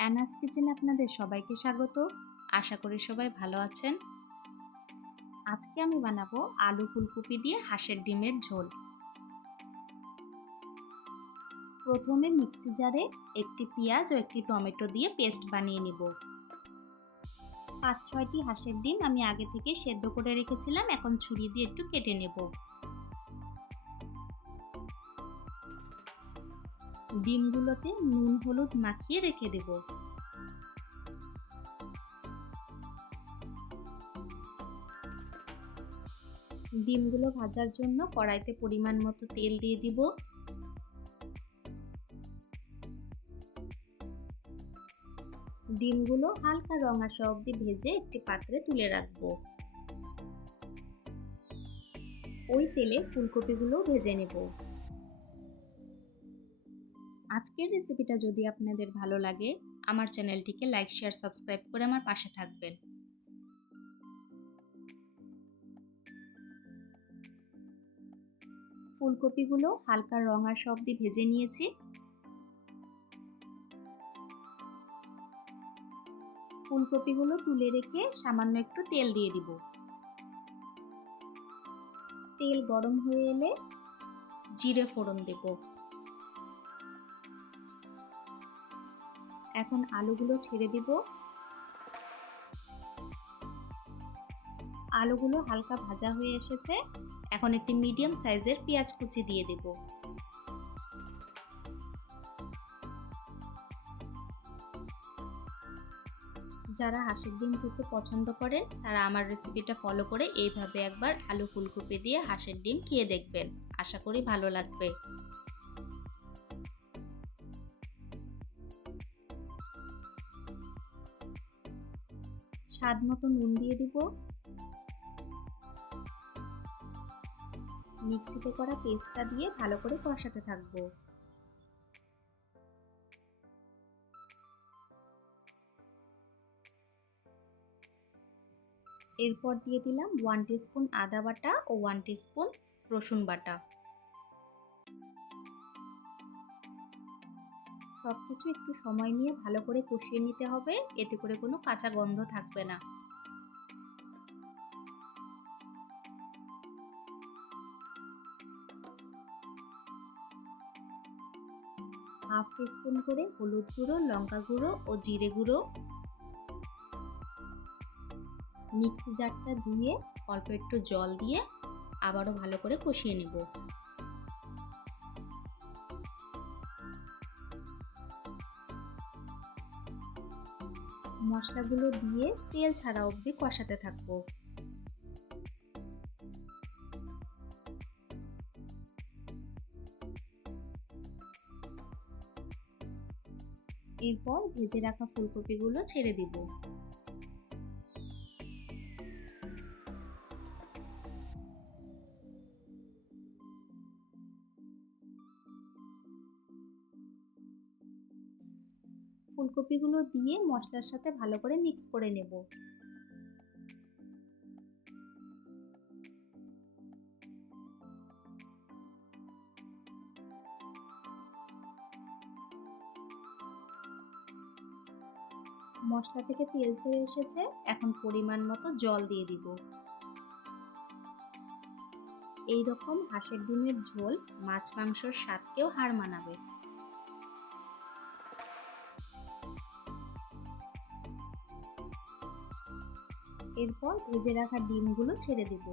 অ্যানাস কিচেনে আপনাদের সবাইকে স্বাগত। আশা করি সবাই ভালো আছেন। আজকে আমি বানাবো আলু ফুলকপি দিয়ে হাঁসের ডিমের ঝোল। প্রথমে মিক্সি জারে একটি পেঁয়াজ ও একটি টমেটো দিয়ে পেস্ট বানিয়ে নিব। 5-6টি হাঁসের ডিম আমি আগে থেকে সেদ্ধ করে রেখেছিলাম, এখন ছুরি দিয়ে একটু কেটে নেব। ডিমগুলোতে নুন হলুদ মাখিয়ে রেখে দেব। ডিমগুলো ভাজার জন্য কড়াইতে পরিমাণ মতো তেল দিয়ে দিব। ডিমগুলো হালকা রং আসা অবধি ভেজে একটি পাত্রে তুলে রাখবো। ওই তেলে ফুলকপিগুলো ভেজে নেব। আজকের রেসিপিটা যদি আপনাদের ভালো লাগে, আমার চ্যানেলটিকে লাইক শেয়ার সাবস্ক্রাইব করে আমার পাশে থাকবেন। ফুলকপিগুলো হালকা রং আসা অবধি ভেজে নিয়েছি। ফুলকপিগুলো তুলে রেখে সামান্য একটু তেল দিয়ে দিব। তেল গরম হয়ে এলে জিরে ফোড়ন দেব। এখন আলুগুলো ছেড়ে দিব। আলুগুলো হালকা ভাজা হয়ে এসেছে, এখন একটি মিডিয়াম সাইজের পেঁয়াজ কুচি দিয়ে দেব। যারা হাঁসের ডিম খেতে পছন্দ করেন তারা আমার রেসিপিটা ফলো করে এইভাবে একবার আলু ফুলকপি দিয়ে হাঁসের ডিম খেয়ে দেখবেন, আশা করি ভালো লাগবে। স্বাদ মতো নুন দিয়ে দিব। মিক্সিতে করা পেস্টটা দিয়ে ভালো করে কষাতে থাকবো। এরপর দিয়ে দিলাম 1 টিস্পুন আদা বাটা ও 1 টিস্পুন রসুন বাটা। সবকিছু একটু সময় নিয়ে ভালো করে কষিয়ে নিতে হবে, এতে করে কোনো কাঁচা গন্ধ থাকবে না। হাফ টিস্পুন করে হলুদ গুঁড়ো, লঙ্কা গুঁড়ো ও জিরে গুঁড়ো। মিক্সি জারটা ধুয়ে অল্প একটু জল দিয়ে আবারও ভালো করে কষিয়ে নেব। মশলাগুলো দিয়ে তেল ছাড়া অবধি কষাতে থাকবো। এরপর ভেজে রাখা ফুলকপিগুলো ছেড়ে দিব। ফুলকপিগুলো দিয়ে মশলার সাথে ভালো করে মিক্স করে নেব। মশলা থেকে তেল ছেড়ে এসেছে, এখন পরিমাণ মতো জল দিয়ে দিব। এই রকম হাঁসের ডিমের ঝোল মাছ মাংসর স্বাদকেও হার মানাবে। এরপর ভেজে রাখা ডিমগুলো ছেড়ে দিব।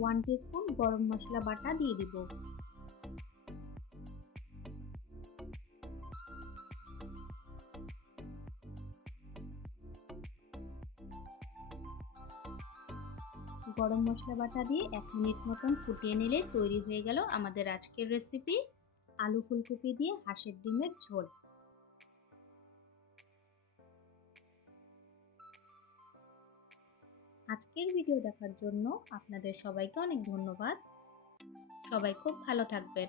ওয়ান টিস্পুন গরম মশলা বাটা দিয়ে দিব। গরম মশলা বাটা দিয়ে 1 মিনিট মতন ফুটিয়ে নিলে তৈরি হয়ে গেল আমাদের আজকের রেসিপি আলু ফুলকপি দিয়ে হাঁসের ডিমের ঝোল। আজকের ভিডিও দেখার জন্য আপনাদের সবাইকে অনেক ধন্যবাদ। সবাই খুব ভালো থাকবেন।